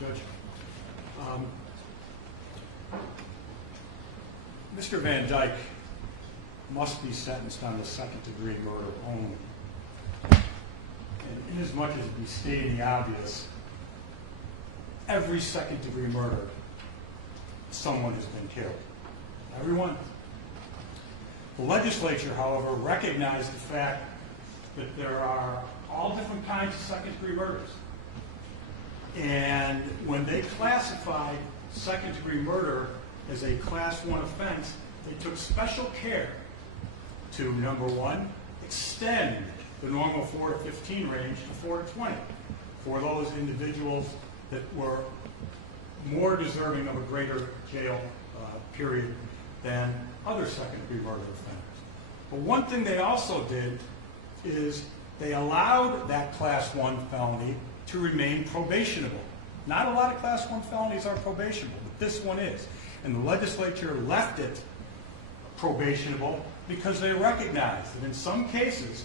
Judge. Mr. Van Dyke must be sentenced on the second-degree murder only. And inasmuch as it be stating the obvious, every second-degree murder, someone has been killed. Everyone. The legislature, however, recognized the fact that there are all different kinds of second-degree murders. And when they classified second-degree murder as a Class 1 offense, they took special care to, number one, extend the normal 4 to 15 range to 4 to 20 for those individuals that were more deserving of a greater jail period than other second-degree murder offenders. But one thing they also did is they allowed that Class 1 felony to remain probationable. Not a lot of Class 1 felonies are probationable, but this one is. And the legislature left it probationable because they recognized that in some cases,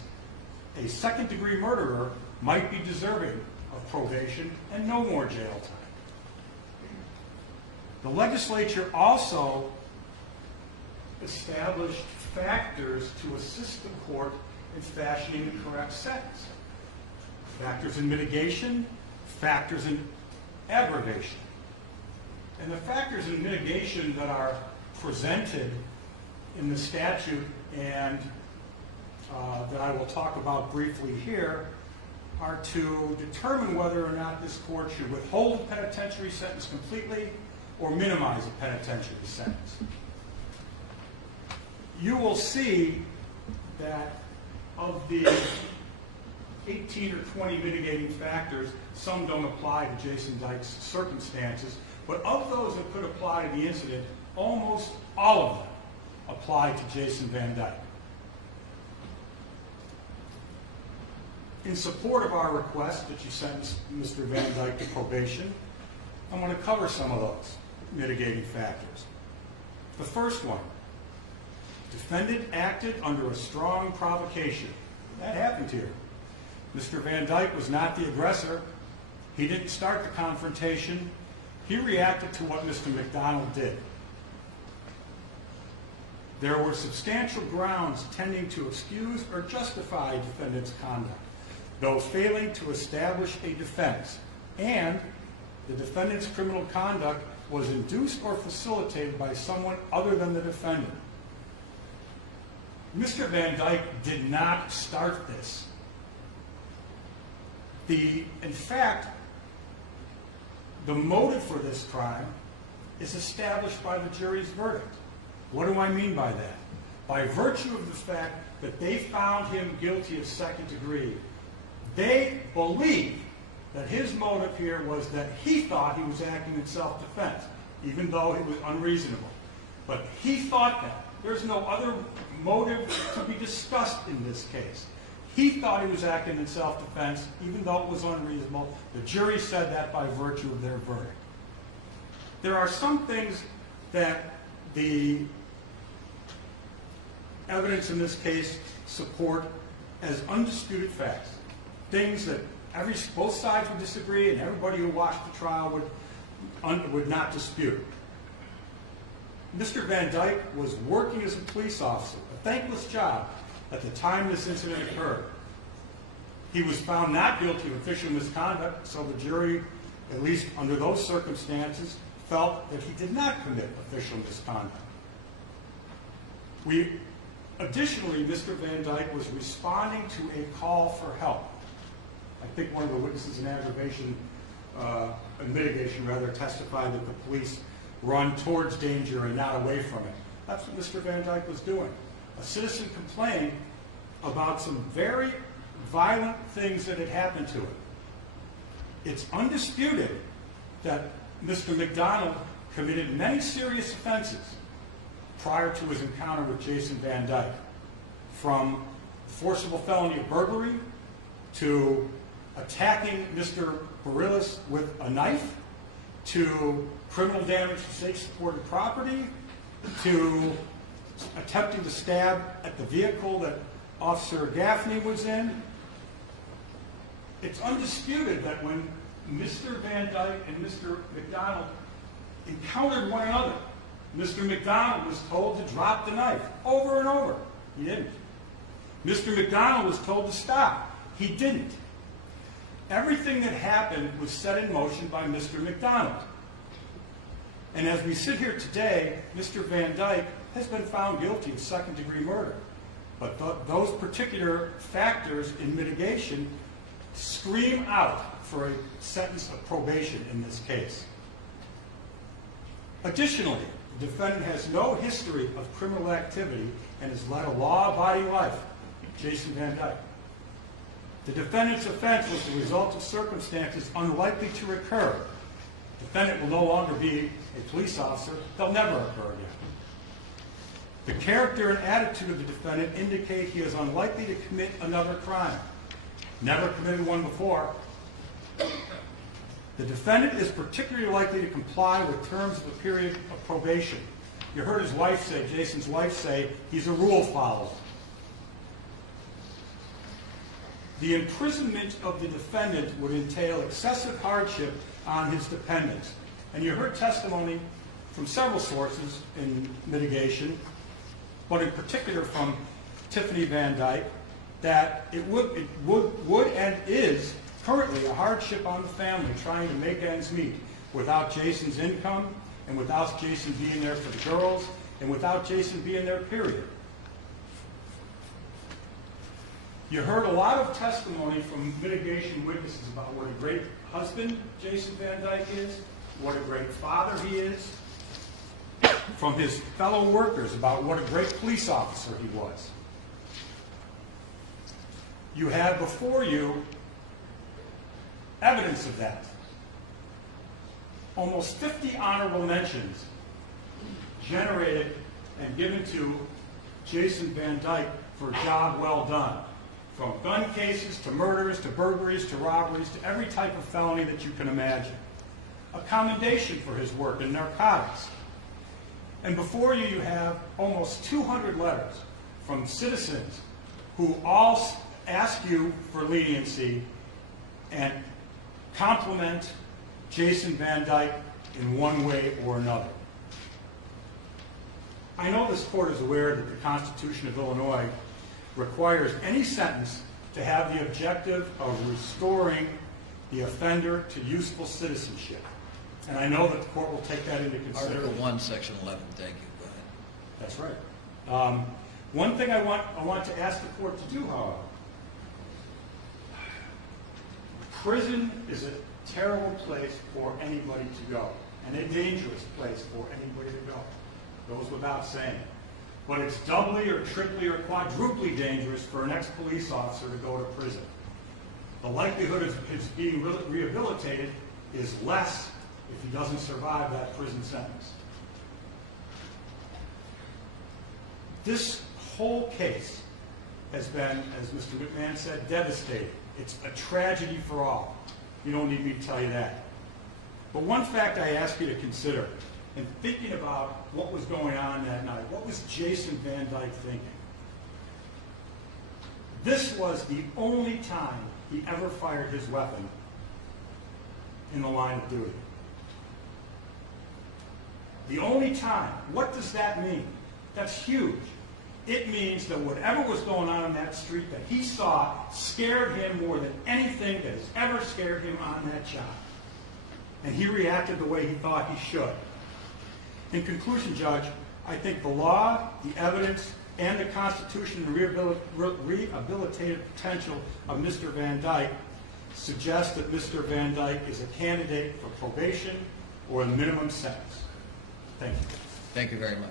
a second-degree murderer might be deserving of probation and no more jail time. The legislature also established factors to assist the court in fashioning the correct sentence. Factors in mitigation, factors in aggravation. And the factors in mitigation that are presented in the statute and that I will talk about briefly here are to determine whether or not this court should withhold a penitentiary sentence completely or minimize a penitentiary sentence. You will see that of the 18 or 20 mitigating factors, some don't apply to Jason Dyke's circumstances, but of those that could apply to the incident, almost all of them apply to Jason Van Dyke. In support of our request that you sentence Mr. Van Dyke to probation, I want to cover some of those mitigating factors. The first one, defendant acted under a strong provocation. That happened here. Mr. Van Dyke was not the aggressor. He didn't start the confrontation. He reacted to what Mr. McDonald did. There were substantial grounds tending to excuse or justify defendant's conduct, though failing to establish a defense, and the defendant's criminal conduct was induced or facilitated by someone other than the defendant. Mr. Van Dyke did not start this. In fact, the motive for this crime is established by the jury's verdict. What do I mean by that? By virtue of the fact that they found him guilty of second degree, they believe that his motive here was that he thought he was acting in self-defense, even though it was unreasonable. But he thought that. There's no other motive to be discussed in this case. He thought he was acting in self-defense, even though it was unreasonable. The jury said that by virtue of their verdict. There are some things that the evidence in this case support as undisputed facts. Things that both sides would disagree and everybody who watched the trial would not dispute. Mr. Van Dyke was working as a police officer, a thankless job, at the time this incident occurred. He was found not guilty of official misconduct, so the jury, at least under those circumstances, felt that he did not commit official misconduct. Additionally, Mr. Van Dyke was responding to a call for help. I think one of the witnesses in mitigation testified that the police run towards danger and not away from it. That's what Mr. Van Dyke was doing. A citizen complained about some very violent things that had happened to him. It's undisputed that Mr. McDonald committed many serious offenses prior to his encounter with Jason Van Dyke, from forcible felony of burglary to attacking Mr. Barillas with a knife, to criminal damage to state-supported property, to attempting to stab at the vehicle that Officer Gaffney was in. It's undisputed that when Mr. Van Dyke and Mr. McDonald encountered one another. Mr. McDonald was told to drop the knife over and over. He didn't. Mr. McDonald was told to stop. He didn't. Everything that happened was set in motion by Mr. McDonald. And as we sit here today, Mr. Van Dyke has been found guilty of second-degree murder. But those particular factors in mitigation scream out for a sentence of probation in this case. Additionally, the defendant has no history of criminal activity and has led a law-abiding life. Jason Van Dyke. The defendant's offense was the result of circumstances unlikely to recur. The defendant will no longer be a police officer. They'll never occur again. The character and attitude of the defendant indicate he is unlikely to commit another crime. Never committed one before. The defendant is particularly likely to comply with terms of a period of probation. You heard his wife say, Jason's wife say, he's a rule follower. The imprisonment of the defendant would entail excessive hardship on his dependents. And you heard testimony from several sources in mitigation, but in particular from Tiffany Van Dyke, that it would and is currently a hardship on the family trying to make ends meet without Jason's income and without Jason being there for the girls and without Jason being there, period. You heard a lot of testimony from mitigation witnesses about what a great husband Jason Van Dyke is, what a great father he is, from his fellow workers about what a great police officer he was. You have before you evidence of that. Almost 50 honorable mentions generated and given to Jason Van Dyke for a job well done. From gun cases to murders to burglaries to robberies to every type of felony that you can imagine. A commendation for his work in narcotics. And before you, you have almost 200 letters from citizens who all ask you for leniency and compliment Jason Van Dyke in one way or another. I know this court is aware that the Constitution of Illinois requires any sentence to have the objective of restoring the offender to useful citizenship. And I know that the court will take that into consideration. Article 1, Section 11. Thank you. Go ahead. That's right. One thing I want to ask the court to do, however, prison is a terrible place for anybody to go, and a dangerous place for anybody to go. Goes without saying. But it's doubly or triply or quadruply dangerous for an ex-police officer to go to prison. The likelihood of his being rehabilitated is less if he doesn't survive that prison sentence. This whole case has been, as Mr. McMahon said, devastating. It's a tragedy for all. You don't need me to tell you that. But one fact I ask you to consider, in thinking about what was going on that night, what was Jason Van Dyke thinking? This was the only time he ever fired his weapon in the line of duty. The only time. What does that mean? That's huge. It means that whatever was going on that street that he saw scared him more than anything that has ever scared him on that job. And he reacted the way he thought he should. In conclusion, Judge, I think the law, the evidence, and the Constitution and rehabilitative potential of Mr. Van Dyke suggest that Mr. Van Dyke is a candidate for probation or a minimum sentence. Thank you. Thank you very much.